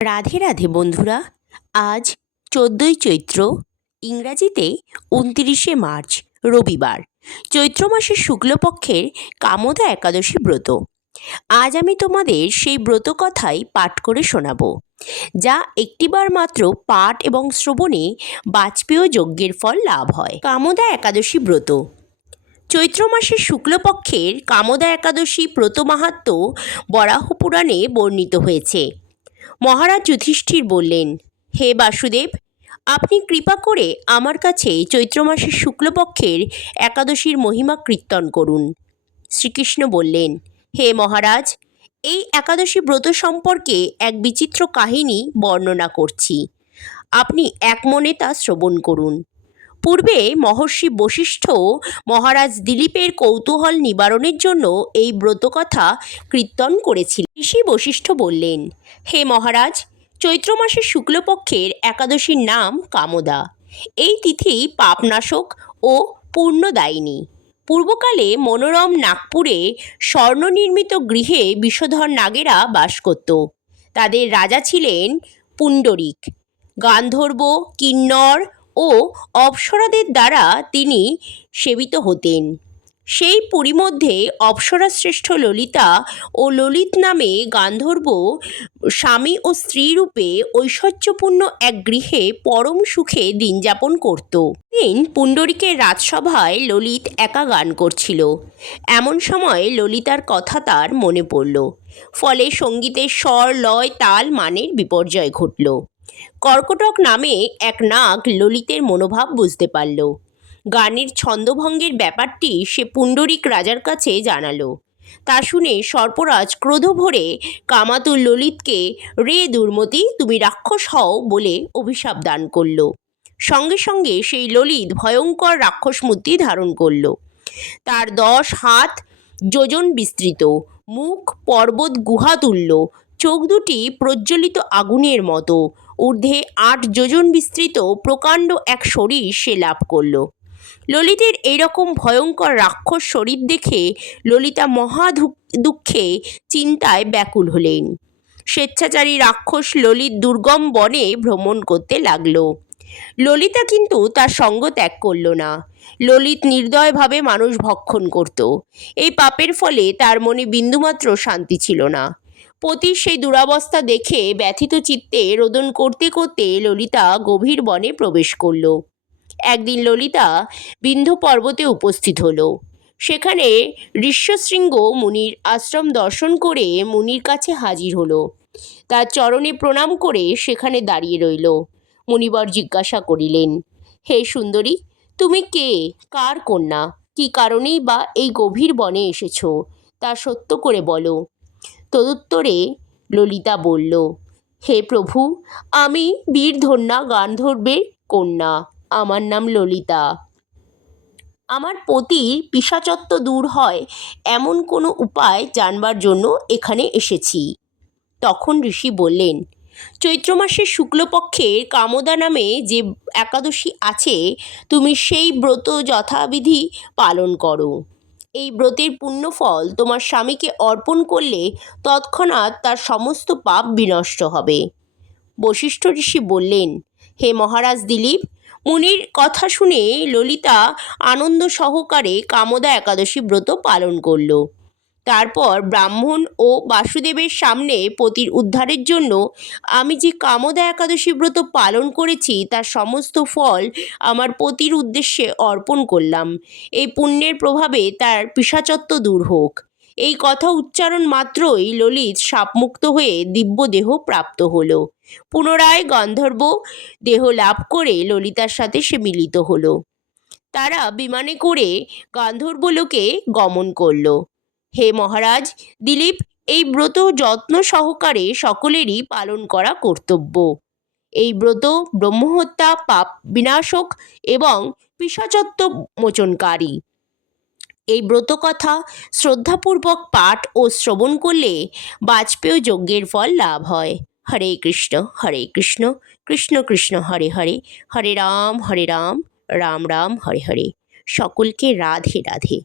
রাধে রাধে বন্ধুরা। আজ 14ই চৈত্র, ইংরাজিতে 29শে মার্চ, রবিবার। চৈত্র মাসের শুক্লপক্ষের কামোদা একাদশী ব্রত। আজ আমি তোমাদের সেই ব্রত কথাই পাঠ করে শোনাব, যা একটিবার মাত্র পাঠ এবং শ্রবণে বাজপেয় যজ্ঞের ফল লাভ হয়। কামোদা একাদশী ব্রত। চৈত্র মাসের শুক্লপক্ষের কামোদা একাদশী ব্রত মাহাত্ম্য বরাহ পুরাণে বর্ণিত হয়েছে। মহারাজ যুধিষ্ঠির বললেন, হে বাসুদেব, আপনি কৃপা করে আমার কাছে চৈত্র মাসের শুক্লপক্ষের একাদশীর মহিমা কীর্তন করুন। শ্রীকৃষ্ণ বললেন, হে মহারাজ, এই একাদশী ব্রত সম্পর্কে এক বিচিত্র কাহিনী বর্ণনা করছি। আপনি এক মনে তা শ্রবণ করুন। পূর্বে মহর্ষি বশিষ্ঠ মহারাজ দিলীপের কৌতূহল নিবারণের জন্য এই ব্রতকথা কীর্তন করেছিলেন। ঋষি বশিষ্ঠ বললেন, হে মহারাজ, চৈত্র মাসের শুক্লপক্ষের একাদশীর নাম কামোদা। এই তিথি পাপনাশক ও পূর্ণদায়িনী। পূর্বকালে মনোরম নাগপুরে স্বর্ণনির্মিত গৃহে বিষধর নাগেরা বাস করত। তাদের রাজা ছিলেন পুণ্ডরিক। গান্ধর্ব, কিন্নর ও অপ্সরাদের দ্বারা তিনি সেবিত হতেন। সেই পুরী মধ্যে অপ্সরাশ্রেষ্ঠ ললিতা ও ললিত নামে গান্ধর্ব স্বামী ও স্ত্রী রূপে ঐশ্বর্যপূর্ণ এক গৃহে পরম সুখে দিন যাপন করত। দিন পুণ্ডরিকের রাজসভায় ললিত একা গান করছিল। এমন সময় ললিতার কথা তার মনে পড়ল। ফলে সঙ্গীতের স্বর, লয়, তাল, মানের বিপর্যয় ঘটল। কর্কটক নামে এক নাগ ললিতের মনোভাব বুঝতে পারল। গানের ছন্দভঙ্গের ব্যাপারটি সে পুণ্ডরিক রাজার কাছে জানালো। তা শুনে সর্পরাজ ক্রোধ ভরে কামাতুর ললিতকে, রে দুর্মতি, তুমি রাক্ষস হও বলে অভিশাপ দান করল। সঙ্গে সঙ্গে সেই ললিত ভয়ঙ্কর রাক্ষস মূর্তি ধারণ করল। তার 10 হাত যোজন বিস্তৃত, মুখ পর্বত গুহা তুল্য, চোখ দুটি প্রজ্বলিত আগুনের মতো, ঊর্ধ্বে 8 যোজন বিস্তৃত প্রকাণ্ড এক শরীর সে লাভ করল। ললিতের এইরকম ভয়ঙ্কর রাক্ষস শরীর দেখে ললিতা মহা দুঃখে চিন্তায় ব্যাকুল হলেন। স্বেচ্ছাচারী রাক্ষস ললিত দুর্গম বনে ভ্রমণ করতে লাগল। ললিতা কিন্তু তার সঙ্গ ত্যাগ করল না। ললিত নির্দয়ভাবে মানুষ ভক্ষণ করত। এই পাপের ফলে তার মনে বিন্দুমাত্র শান্তি ছিল না। পতির সেই দুরাবস্থা দেখে ব্যথিত চিত্তে রোদন করতে করতে ললিতা গভীর বনে প্রবেশ করল। একদিন ললিতা বিন্ধ্য পর্বতে উপস্থিত হল। সেখানে ঋষ্যশৃঙ্গ মুনির আশ্রম দর্শন করে মুনির কাছে হাজির হলো। তার চরণে প্রণাম করে সেখানে দাঁড়িয়ে রইল। মুনিবর জিজ্ঞাসা করিলেন, হে সুন্দরী, তুমি কে, কার কন্যা, কি কারণেই বা এই গভীর বনে এসেছ, তা সত্য করে বলো। তদুত্তরে ললিতা বলল, হে প্রভু, আমি বীরধন্যা গান্ধর্বের কন্যা। আমার নাম ললিতা। আমার পতির পিশাচত্ব দূর হয় এমন কোনো উপায় জানবার জন্য এখানে এসেছি। তখন ঋষি বললেন, চৈত্র মাসের শুক্লপক্ষের কামোদা নামে যে একাদশী আছে, তুমি সেই ব্রত যথাবিধি পালন করো। এই ব্রতের পুণ্যফল তোমার স্বামীকে অর্পণ করলে তৎক্ষণাৎ তার সমস্ত পাপ বিনষ্ট হবে। বশিষ্ঠ ঋষি বললেন, হে মহারাজ দিলীপ, মুনির কথা শুনে ললিতা আনন্দ সহকারে কামোদা একাদশী ব্রত পালন করল। তারপর ব্রাহ্মণ ও বাসুদেবের সামনে পতির উদ্ধারের জন্য আমি যে কামোদা একাদশী ব্রত পালন করেছি তার সমস্ত ফল আমার পতির উদ্দেশ্যে অর্পণ করলাম। এই পুণ্যের প্রভাবে তার পিশাচত্ব দূর হোক। এই কথা উচ্চারণ মাত্রই ললিত শাপমুক্ত হয়ে দিব্য দেহ প্রাপ্ত হল। পুনরায় গন্ধর্ব দেহ লাভ করে ললিতার সাথে সে মিলিত হল। তারা বিমানে করে গান্ধর্বলোকে গমন করল। হে মহারাজ দিলীপ, এই ব্রত যত্ন সহকারে সকলেরই পালন করা কর্তব্য। এই ব্রত ব্রহ্মহত্যা, পাপ বিনাশক এবং পিশাচত্ব মোচনকারী। এই ব্রতকথা শ্রদ্ধাপূর্বক পাঠ ও শ্রবণ করলে বাজপেয় যজ্ঞের ফল লাভ হয়। হরে কৃষ্ণ কৃষ্ণ কৃষ্ণ হরে হরে, হরে রাম রাম রাম হরে হরে। সকলকে রাধে রাধে।